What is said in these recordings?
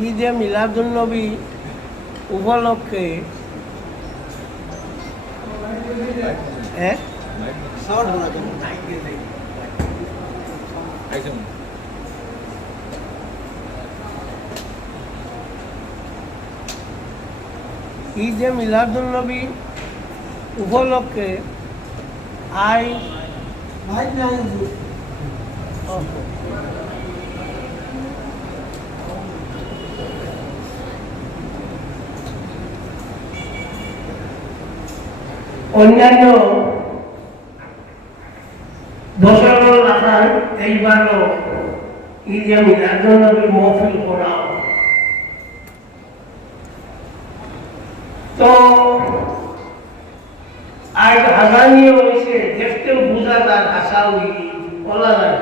ঈদে মিলাদুলনবী উপলক্ষে হ্যাঁ? ঈদে মিলাদুলনবী উপলক্ষে আই অন্যান্য বছর আসার এইবারও ঈদে মহফিল করা তো আজ হাজানি হয়েছে, দেখতেও বোঝা তার আশা বলা যায়।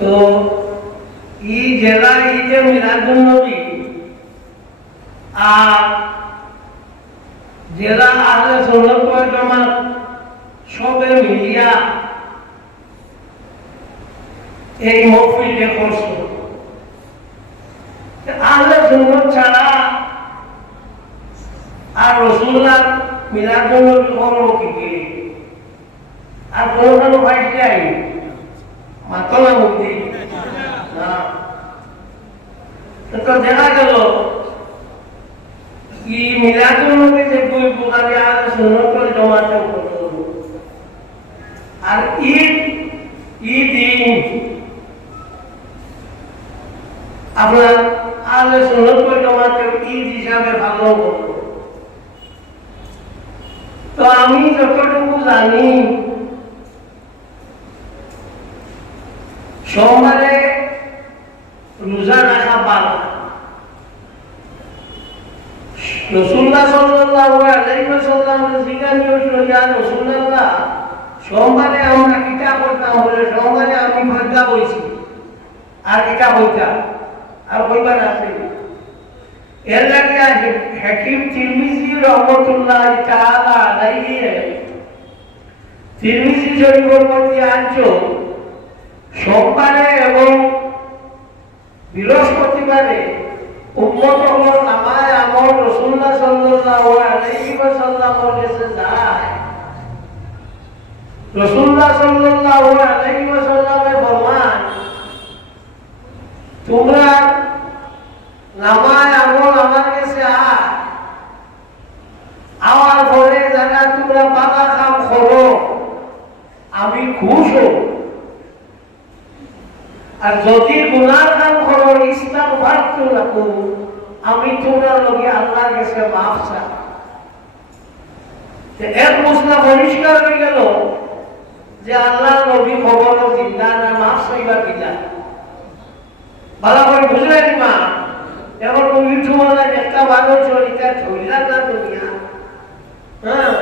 তো ই জেলা ঈদে আর জেলা আহলে ওয়াল জামাত সবে মিলিয়া এই মহফিলটা করছে আহলে সুন্নাত ছাড়া আর রসুল্লাহ মিলাদুল করো কি কি আর কোনো কোনো ফাইট যাই মাতলা না। তো দেখা গেল ఈ మిలాదు నబీ দেখবই বুখারী আর সুন্নাহ করে জমাতেন আর ঈদ ঈদ আপনার আলে সুন্নাহ করে জমাতেন ঈদ হিসাবে ভালো তো আমি যতটুকু জানি, সোমবারে রোজা রাখা বালা রসুল্লাহ সাল্লাল্লাহু আলাইহি ওয়াসাল্লাম জিজ্ঞাসা করছিল ইয়া রাসূলুল্লাহ সোমবারে আমরা কিতা করতাম বলে সোমবারে আমি ভাগ্যা বইছি। আর কিতা হইতা, আর হইবার আছে এর লাগে হাকিম তিরমিজি রহমতুল্লাহ তাআলা আলাইহি তিরমিজি শরীফের মধ্যে আনছো সোমবারে এবং বৃহস্পতিবারে উম্মত হল নামায় আমল রসুল্লাহ সাল্লাল্লাহু আলাইহি ওয়াসাল্লামের কাছে যায়। রসুল্লাহ সাল্লাল্লাহু আলাইহি ওয়াসাল্লামে ফরমান তোমরা নামায় আমল আমার কাছে আয় আমার ঘরে যারা তোমরা পাকা কাম করো আমি খুশ হব আর যদি গুনার কাম করো ইসলাম ভাবত রাখো আমি তোমরা লগে আল্লাহর কাছে মাফ চা এক পরিষ্কার হয়ে গেল যে আল্লাহ নবী খবর জিন্দা না মাফ চাইবা কিনা ভালো করে বুঝলেন মা এখন ইউটিউব একটা ভালো চলিতা ধরলাম না দুনিয়া হ্যাঁ?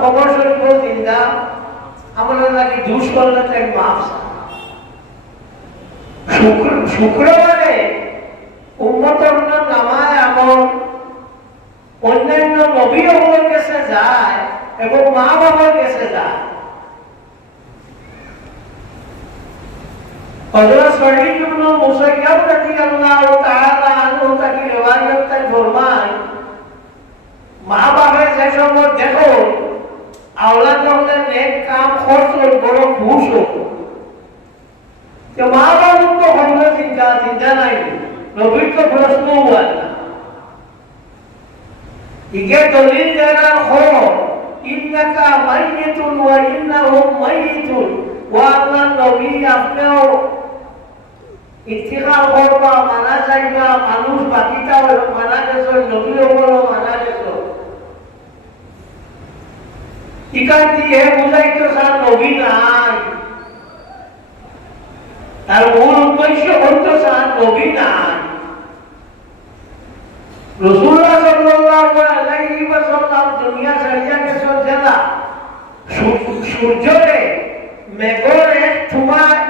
খবর জুস করলে শুক্রবারে নামায় আমল অন্যান্য নবী ওগুলোর কাছে যায় এবং মা বাবার কাছে যায় হযরত সঈদ ইবনে মুসাইয়াব রাদিয়াল্লাহু তাআলা আনহু তাকে রিওয়ায়াত তাই ফরমায় মা বাবার যে সময় দেখো আওলাদ হলে নেক কাম খরচ বড় খুশ হতো তো মা বাবা তো হইল চিন্তা চিন্তা নাই নবীর তো প্রশ্ন হয় ইকে দলিল যারা হো ইন্নাকা মাইয়াতুন ওয়া ইন্নাহুম মাইয়াতুন। ওয়া আল্লাহ নবী আপনিও ইত্তিকাল করবা মানা যাইবা মানুষ বাকিটা মানা গেছে, নবী হলো মানা গেছে। ইকান দিয়ে বুঝাইতো স্যার নবী নাই। তার মূল উদ্দেশ্য হতো স্যার নবী নাই। রসুল্লাহ সাল্লাল্লাহু আলাইহি ওয়াসাল্লাম দুনিয়া ছাড়িয়া গেছেন জেলা। সূর্যরে, মেঘরে থুমায়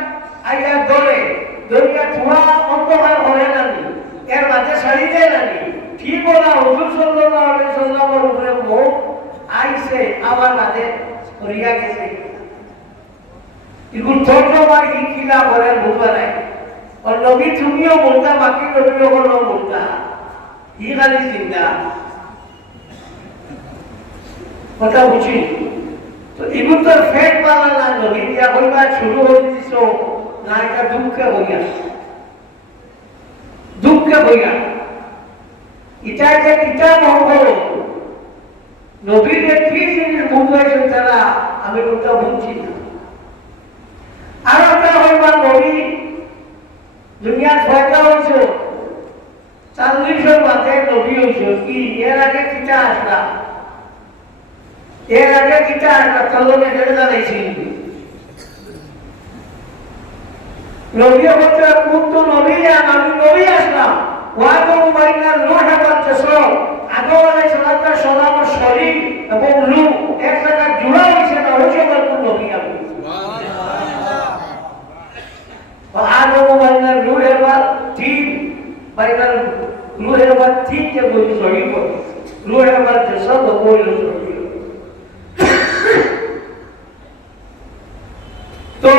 আইয়া ধরে। দুনিয়া থুমা অন্ধকার করে নানি, এর মাঝে ছাড়ি দেয় নানি। ঠিক বলা হুজুর সাল্লাল্লাহু আলাইহি সাল্লামের উপরে মুখ? আইছে আমার মাঝে মরিয়া গেছে। এগুলো তর্জমা কি কিলা করেন বুঝবা নাই। আর নবী তুমিও বলতা বাকি নবীও বলতা ই খালি চিন্তা কথা বুঝি তো এগুলো তো ফেট না নবী দিয়া হইবা শুরু হয়ে দিছ না এটা দুঃখে হইয়া দুঃখে হইয়া এটা যে কিতাব হব নবীর কি জিনিস বুঝাইছেন তারা আমি ওটা বুঝছি না আর একটা হইবা নবী দুনিয়ার ফয়দা হয়েছে চান্দিশ্বর মাথায় নবী হয়েছে কি? এর আগে কিটা আসলা? এর আগে কিটা আসলা? চন্দ্রকে কেটে জানাইছি। নবী হচ্ছে মুক্ত নবী যান আমি নবী আসলাম। ওয়াদম বাইনা নোট আবার চশো আগেও আলাই সালামটা সদাম শরীর এবং লু এক টাকা জোড়া হয়েছে না হয়েছে আমার কোন নবী আমি। আগম বাইনা নূর এবার তিন বাইনা રોહેવતથી તે બોલી સોડી પડી રોહેવત જશો તો બોલી સોડી તો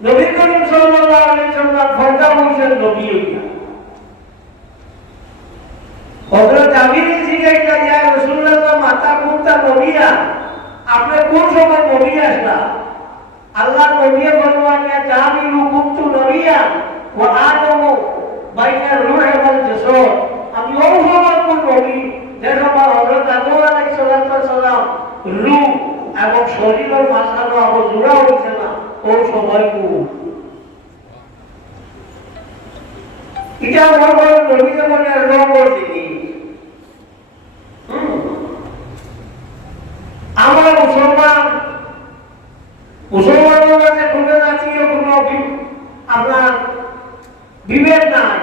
નબી કરીમ સલ્લલ્લાહુ અલૈહી વસલ્લમ ફરતા મુસલ નબી હજરત આમીર જી કે જ્યાં રસૂલના માતા કુંતા નબીયા આપણે કોણ સમય નબીયા હતા અલ્લાહ નબીએ બનવાના ચામી નું કુંતુ નબીયા વ આદમો বাইনা রূহি ওয়াল জাসদ। কোন নবী যে সময় হযরত আদম আলাইহিস সালাম রূহ এবং শরীরের মাঝখানে আবার জোড়া হয়েছে না ওই সময় কোন এটা আমার বড় নবীকে মনে নম্বর জিনিস আমরা মুসলমান মুসলমানের কাছে কোনো জাতীয় কোনো আপনার বিভেদ নাই।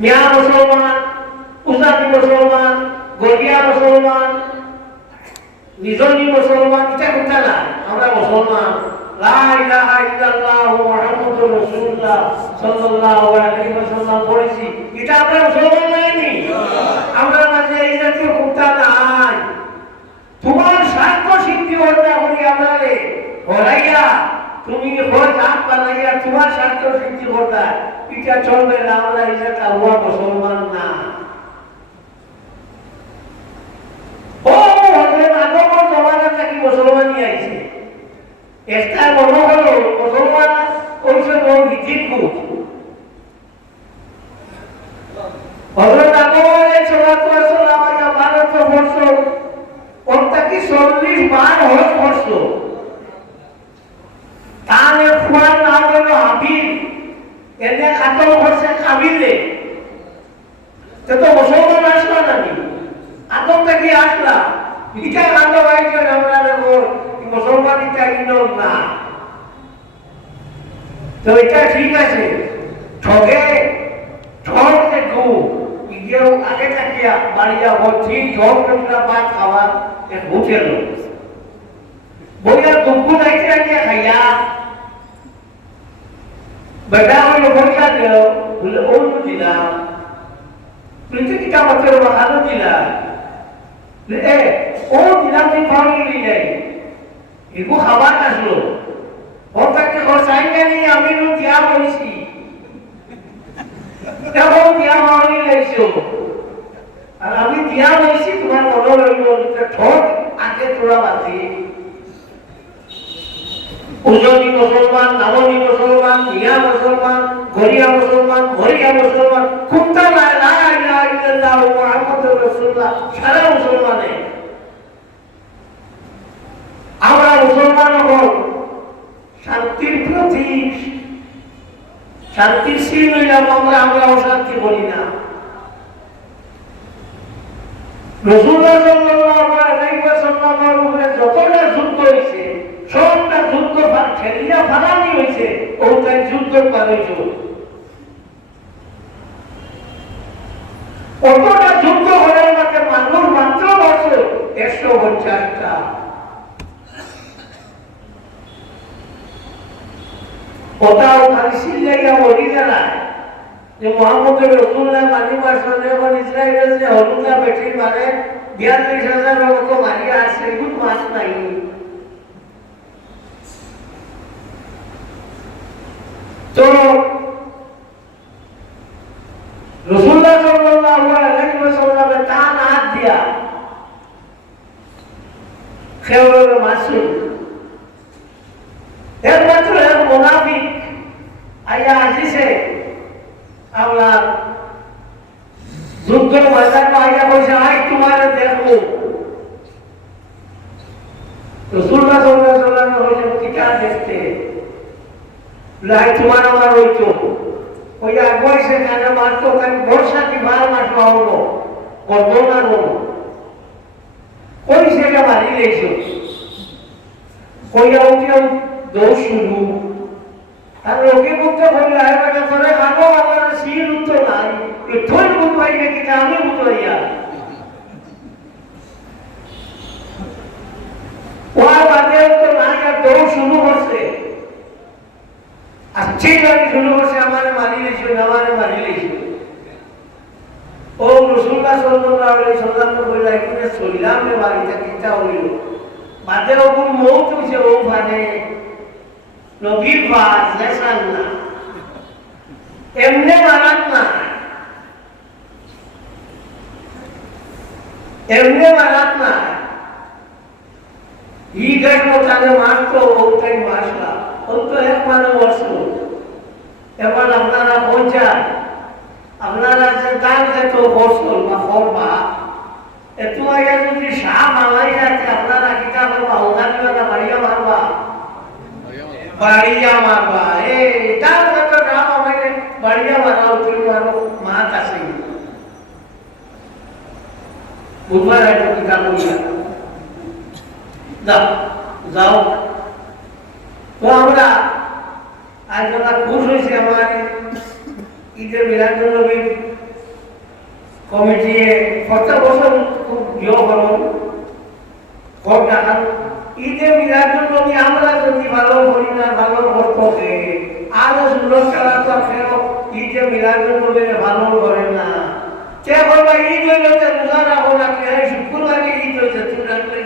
মিয়া মুসলমান উজানি মুসলমান গরিয়া মুসলমান, নিজনি মুসলমান এটা কোনটা নাই? আমরা মুসলমান। লা ইলাহা ইল্লাল্লাহ মুহাম্মাদুর রাসূলুল্লাহ সাল্লাল্লাহু আলাইহি ওয়াসাল্লাম পড়েছি এটা আমরা মুসলমান নাইনি আমরা মাঝে এই জাতীয় কোনটা নাই? তোমার স্বার্থ সিদ্ধি হতে আপনি আপনারে হরাইয়া তুমি হোক জাত বানাইয়া তোমার স্বার্থ সিদ্ধি করতা এটা চলবে না আমরা এটা কাউয়া মুসলমান না। ও, হজরত আগমন জমানা থেকে মুসলমানই আইছে। একটা মনে হলো, মুসলমান ওইসব বড় ভিত্তিক হজরত আগমন এই চলাত সালাম আইয়া ভারত বর্ষ অর্থাৎ চল্লিশ বার হজ বর্ষ তার ফুয়ার নাম হলো হাবিব এনে কাতল করছে কাবিলে তো তো মুসলমান আসলো নাকি আদম থেকে আসলা ইটা কান্দ হয়েছে আমরা মুসলমান ইটা কিন্তু না তো এটা ঠিক আছে ঠগে ঠগ যে গু ইয়েও আগে থাকিয়া বাড়িয়া হচ্ছি ঠগ টুকরা ভাত খাওয়া এক হোটেল বইয়া দুঃখ যাইতে রাখিয়া খাইয়া দিল বলে অন্য দিলাম বলছে কি কামাতে ভালো দিলাম এ ও দিলাম তুই পাওয়া গেলি যাই এগু খাবার আসলো ওর তাকে খরচাই জানি আমি নু দিয়া বলছি তখন দিয়া মাওনি লাইছো আর আমি দিয়া বলছি তোমার মনে রইল ঠোঁট আগে তোরা বাঁধি উজনি মুসলমান নামনি মুসলমান মিয়া মুসলমান গরিয়া মুসলমান, মরিয়া মুসলমান কোনটা সারা মুসলমানে। আমরা মুসলমান হল শান্তির প্রতীক। শান্তির সিল হইলাম আমরা আমরা অশান্তি বলি না। রসুল্লাহ সাল্লাল্লাহু আলাইহি ওয়াসাল্লামের উপরে যতটা যুদ্ধ হয়েছে সবটা যুদ্ধ ঠেলিয়া ফালানি হয়েছে ওটাই যুদ্ধ পারেছে কতটা যুদ্ধ হলে আমাকে মানুষ মাত্র বছর একশো পঞ্চাশটা। ওটাও খালি সিল্লাইয়া মরি গেলায় যে মোহাম্মদ রসুল্লাহ মানি মাসলে এবং ইসরায়েলের যে হলুদা বেটি মানে বিয়াল্লিশ হাজার মারিয়া নাই তো রসুল্লাহ সাল্লাল্লাহু আলাইহি ওয়াসাল্লামের কান হাত দিয়া খেওরের মাসুল একমাত্র এক মুনাফিক আইয়া আসিছে আমরা যুদ্ধ ময়দান আইয়া বসে আই তোমার দেখব রসুল্লাহ সাল্লাল্লাহু আলাইহি ওয়াসাল্লাম বলেন টিকা দেখতে লাই তোমার আমার হইতো ওই আগুয়াই সে কানে মারতো কারণ বর্ষা কি মার মারতো হলো বর্ধনা হলো ওই সেটা মারি লেছো কইয়া উঠিয়া দৌড় শুরু। আর লোকে বলতে বললে বেটা তোরে খানো আমার সিল উত্তর নাই। তোর বুঝ পাই নাকি আমি বুঝাইয়া ওয়ার বাদে তো নাই, আর দৌড় শুরু করছে। আর ঠিক আমি শুরু করছে, আমার মারি লেছিল আমার মারি লেছিল ও রসুল্লাহ সাল্লাল্লাহু আলাইহি সাল্লাম কইলা এখানে চলিলাম রে বাড়িতে কিটা হইল বাদে ওগুন মৌত হইছে, ও মানে নবীর বাস, লেসান না। এমনে মারাত না। এমনে মারাত না। ই গাছ মোটানে মারতো ওটাই মাসলা ও তো এক মানে বসল এবার আপনারা পৌঁছান আপনারা যে দান দিত বসল বা করবা এত আগে যদি সাপ মালাই যাচ্ছে আপনারা কিতা করবা ওখান না বাড়িয়া মারবা? বাড়িয়া মারবা। এ দান দিত না মামাইলে বাড়িয়া মারা উঠিল মারো মা কাছে বুধবার একটা কিতা করিয়া যাও যাও। তো আমরা আজ আমরা খুশ হয়েছি, আমার ঈদের মিলাদ নবীর কমিটি প্রত্যেক বছর খুব ইয়ে করুন ভোট দেখান ঈদে মিলাদ নবী আমরা যদি ভালো করি না, ভালো করতে আরও সুন্দর খেলা তো ফেরো ঈদে মিলাদ নবীর ভালো করে না। কে বলবা, ঈদ হইলে তো রোজা রাখো না শুক্রবারে ঈদ রাখলে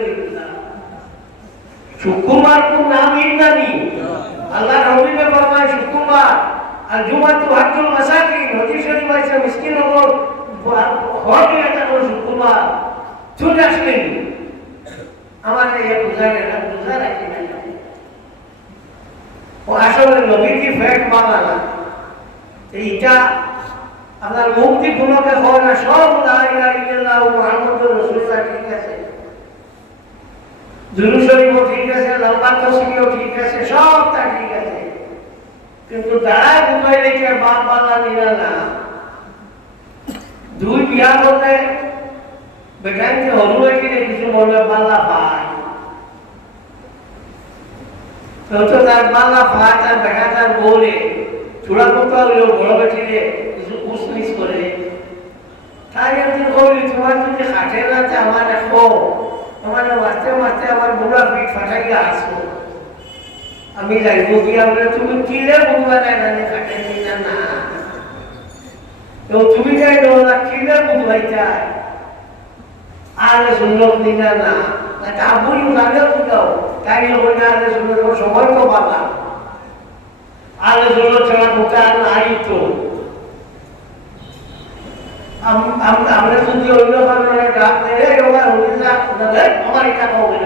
শুক্রবার কোন নাম ঈদ জানি আল্লাহ ফরমায়, শুক্রবার। আর জুমা মাসাকিন হদিস শরীফ আছে মিসকিন হল হলো শুক্রবার চলে আসলেন। আমার এই না ও আসলে বানালা। এইটা আপনার মুক্তি গুণকে হয় না, সব মুহাম্মাদুর রাসূলুল্লাহ, ঠিক আছে। শরীফও ঠিক আছে লম্বা তসবিও ঠিক আছে, সবটা ঠিক আছে। কিন্তু দাঁড়ায় বুঝাই রেখে বাপ বালা নিলা না, দুই বিয়া করলে বেটাইতে হরু এখানে কিছু বলবে বাল্লা ভাই। তো তার বাল্লা ভাই, তার বেটা তার বউরে চূড়া করতে হলো বেটিরে কিছু করে। একদিন কইলি, তোমার যদি খাটে না আমার দেখো আমার বুড়া পিঠ ফাটাইয়া আসো আমি যাইব গিয়া বলে তুমি কিলে বুঝবা না এখানে কাটাইছি না। না তো তুমি যাই না। কিলে বুঝবাই চাই আর সুন্দর দিনা না বুঝাও আরে সময় তো পালা আর সুন্দর ছাড়া কোথায় নাই তো। আমরা যদি অন্য কারণে ডাক ওরা হয়ে যাক আমার এটা কবে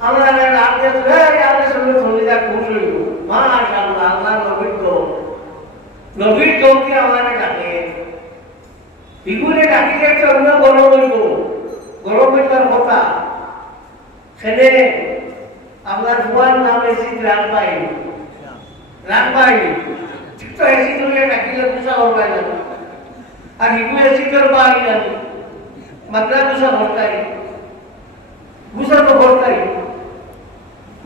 আমরা ডাক দিয়ে আমরা সঙ্গে চলে যাক খুশ হইব মাশাআল্লাহ আল্লাহ নবীর তো নবীর চৌকি আমার ডাকে বিগুনে ডাকিলে একটা অন্য গরম হইব গরম হইবার কথা সেনে আপনার ভুয়ার নাম এসি রাখবাই রাখবাই ঠিক তো এসি তুলে ডাকিলে বুঝা হবে না আর ইবু এসি তোর বাড়ি জানি মাত্রা বুঝা ভরতাই বুঝা তো ভরতাই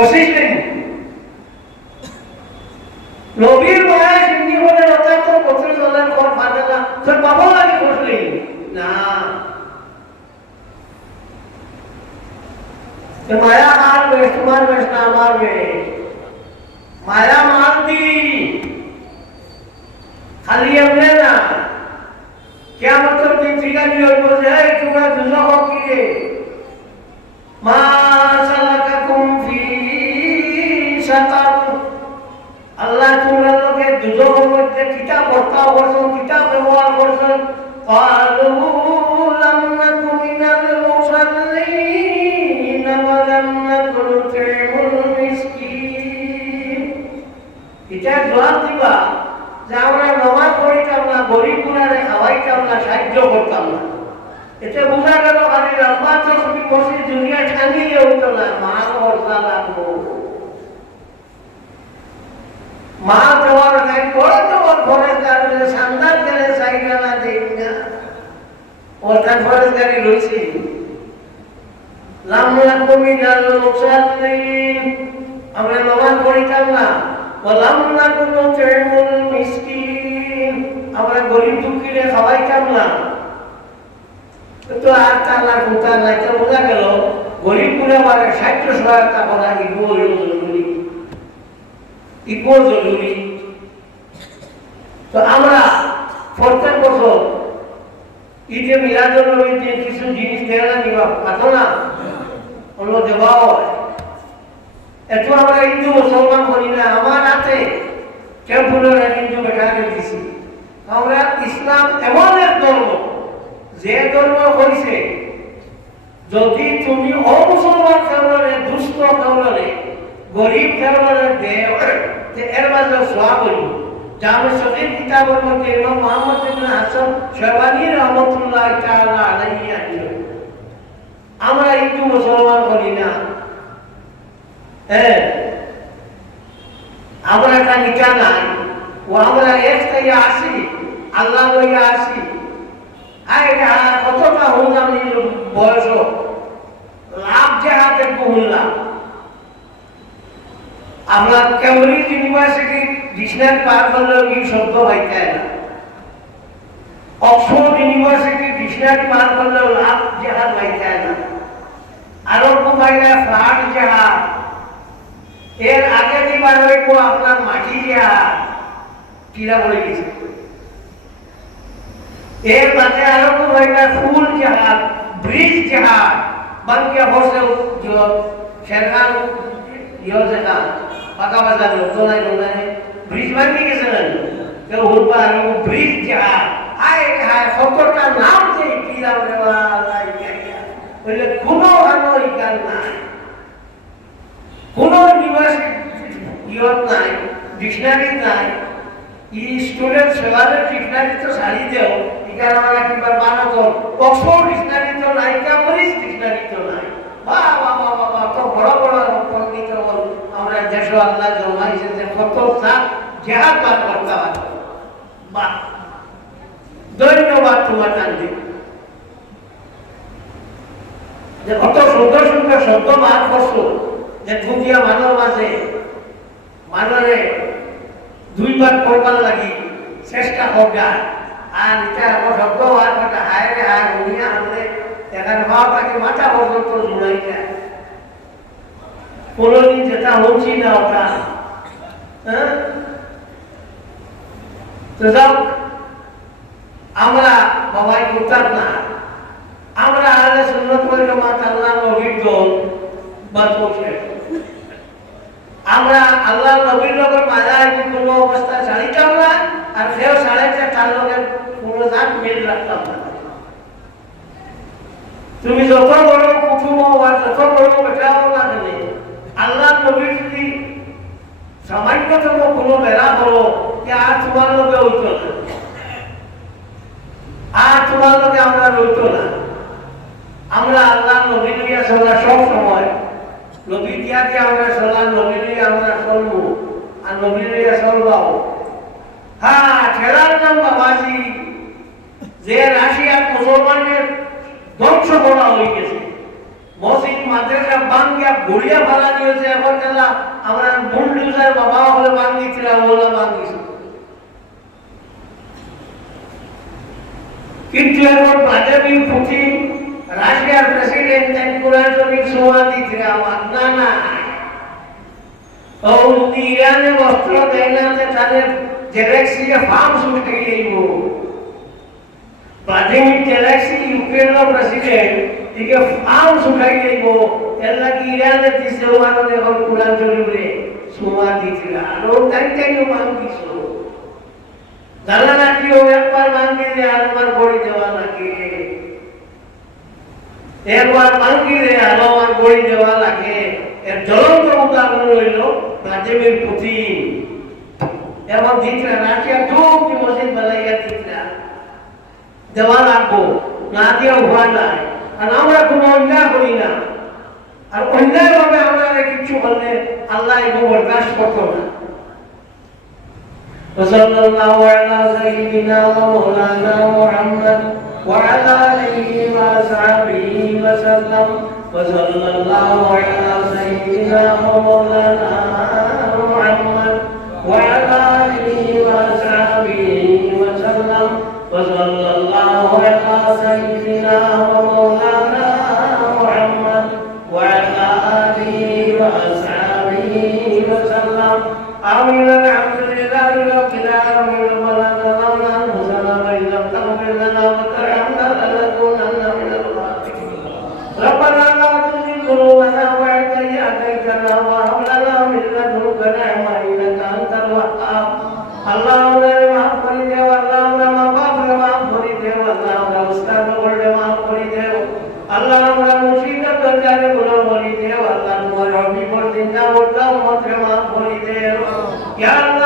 Pusiste তোমরা লোকে দুজনের মধ্যে কিতা বর্তাও করছ কিতা ব্যবহার করছ এটা জবাব দিবা যে আমরা নমাজ পড়িতাম না, গরিব গুণারে খাওয়াইতাম না, সাহায্য করতাম না। এটা বোঝা গেল খালি লম্বা চোখ বসে দুনিয়া ছানিয়ে উঠতো না, মা করতাম মা দেওয়ার নাই, বড় দেওয়ার ঘরের কারণে সান্দার গেলে সাইকেল না দেই না ওর তারপরে গাড়ি রয়েছে লামলা কমি গেল মুসাল্লিন আমরা নমাজ পড়িতাম না। লামলা কোনো তৃণমূল মিসকিন আমরা গরিব দুঃখীরে খাওয়াইতাম না। তো আর তার না কোথা নাই, তো বোঝা গেল, গরিবগুলো আমার সাহিত্য সহায়তা করা ইগো ইগো জরুরি তো আমরা প্রত্যেক বছর ঈদে মিলাদুল নবীর দিন কিছু জিনিস না নিবা পাতো না, অন্য দেওয়াও হয়, এত আমরা হিন্দু, মুসলমান করি না, আমার হাতে আমরা ইসলাম এমন এক ধর্ম, যে ধর্ম করেছে যদি তুমি অমুসলমান দুষ্ট গরিব যে এর মাঝে সোয়া করি জামে সঠিক কিতাবের মধ্যে ইমাম মোহাম্মদ ইবনে হাসান শেবানি রহমতুল্লাহ তাআলা আলাইহি আমরা হিন্দু মুসলমান করি না। হ্যাঁ। আমরা একটা নিকা নাই। ও আমরা এক আসি আল্লাহ লইয়া আসি আরে কতটা হলাম বয়স? লাভ যাহা দেখব হলাম আমরা কেমব্রিজ ইউনিভার্সিটি ডিকশনারি পার করলেও কি শব্দ হইতে না। অক্সফোর্ড ইউনিভার্সিটি ডিকশনারি পার করলেও লাভ জাহাজ হইতে না। আরও কোথায় ফ্লাট জাহাজ এর আগে দিবার হইব আপনার মাটি জাহাজ কিরা বলে গেছে? এর মাঝে আরও কোথায় ফুল জাহাজ ব্রিজ জাহাজ বাংলা বসে শেরখান ইয়ে জায়গা লোক তো নাই। লোক ব্রিজ বানিয়ে গেছে না কেউ? হুলবা আমি ব্রিজ জাহাজ আয় হায় সত্তরটা নাম যে কিরা বলে কোনো ভালো ইকার নাই। কোনো ইউনিভার্সিটি নাই, ডিকশনারি নাই। ই স্টুডেন্ট সেবারের ডিকশনারি তো সারি দেও ইকার আমরা কিংবা বানাতো। অক্সফোর্ড ডিকশনারি তো নাই ক্যামব্রিজ ডিকশনারি তো নাই বাহ বাহ বাহ বাহ বাহ তো বড় বড় পণ্ডিত বল আমরা দেশ আল্লাহ জমাইছে যে কত জেহাদ পার করতে পারব বাহ ধন্যবাদ তোমার কান্দি যে কত সুন্দর সুন্দর শব্দ বার করছ, যে থুকিয়া মানব মাঝে মানরে দুইবার করবার লাগি, চেষ্টা করবা আর এটা শব্দ বার কথা হায় রে, হায় উনিয়া আনলে এখানে ভাবটাকে মাথা পর্যন্ত জুড়াই যায় কোনোদিন যেটা হচ্ছি না ওটা। হ্যাঁ? তো যাও আমরা বাবাই করতাম না। আমরা আহলে সুন্নত ওয়াল জামাত আল্লাহ নবীর দল বা আমরা আল্লাহ নবীর লগের মাঝায় কোনো অবস্থা ছাড়িতাম না? আর সেও ছাড়াইছে তার লগে কোনো জাত মিল রাখতাম না। তুমি যত বড় কুটুম আর যত বড় বেটাও না জানে। আল্লাহ নবীর যদি সামান্যতম কোনো বেড়া হলো যে আর তোমার লোকে হইতো না। আর তোমার লোকে আমরা রইতো না। আমরা আল্লাহ, নবী লইয়া চলা সব সময়। নবী দিয়াকে আমরা চলা নবীরে আমরা চলবো আর চলবাও হ্যাঁ বাবা হলে বাঙ্গিছিলাম ওলা বাঙ্গিছে কিন্তু এখন বাজাবি পুঁথি রাশিয়ার প্রেসিডেন্ট তাই কোরআন শরীফ সোয়া দিচ্ছে আমার না না ও ইরানে বস্ত্র দেয় না যে তাদের জেলেক্সিকে ফার্ম শুটে গেইব প্রাথমিক জেলেক্সি ইউক্রেনের প্রেসিডেন্ট দিকে ফার্ম শুকাই গেইব এর লাগি ইরানে দিছে মানুষ এখন কোরআন শরীফে সোয়া দিছিল আর ও তাই তাই মান একবার মান দিলে আর আমার বড়ি দেওয়া লাগে এর জ্বলন্ত উদাহরণ হইল প্রাথমিক পুঁথি এমন দিতরা নাটিয়া খুব মসজিদ বেলাইয়া দিতরা দেওয়া লাগবো না দিয়ে ভয় নাই আর আমরা কোনো অন্যায় করি না আর অন্যায় ভাবে আমরা কিছু বললে আল্লাহ এগুলো বরদাস্ত করতো না وصلى الله على سيدنا ومولانا محمد وعلى اله واصحابه وسلم وصلى الله على سيدنا ومولانا محمد পর চিন্তা করতাম মতে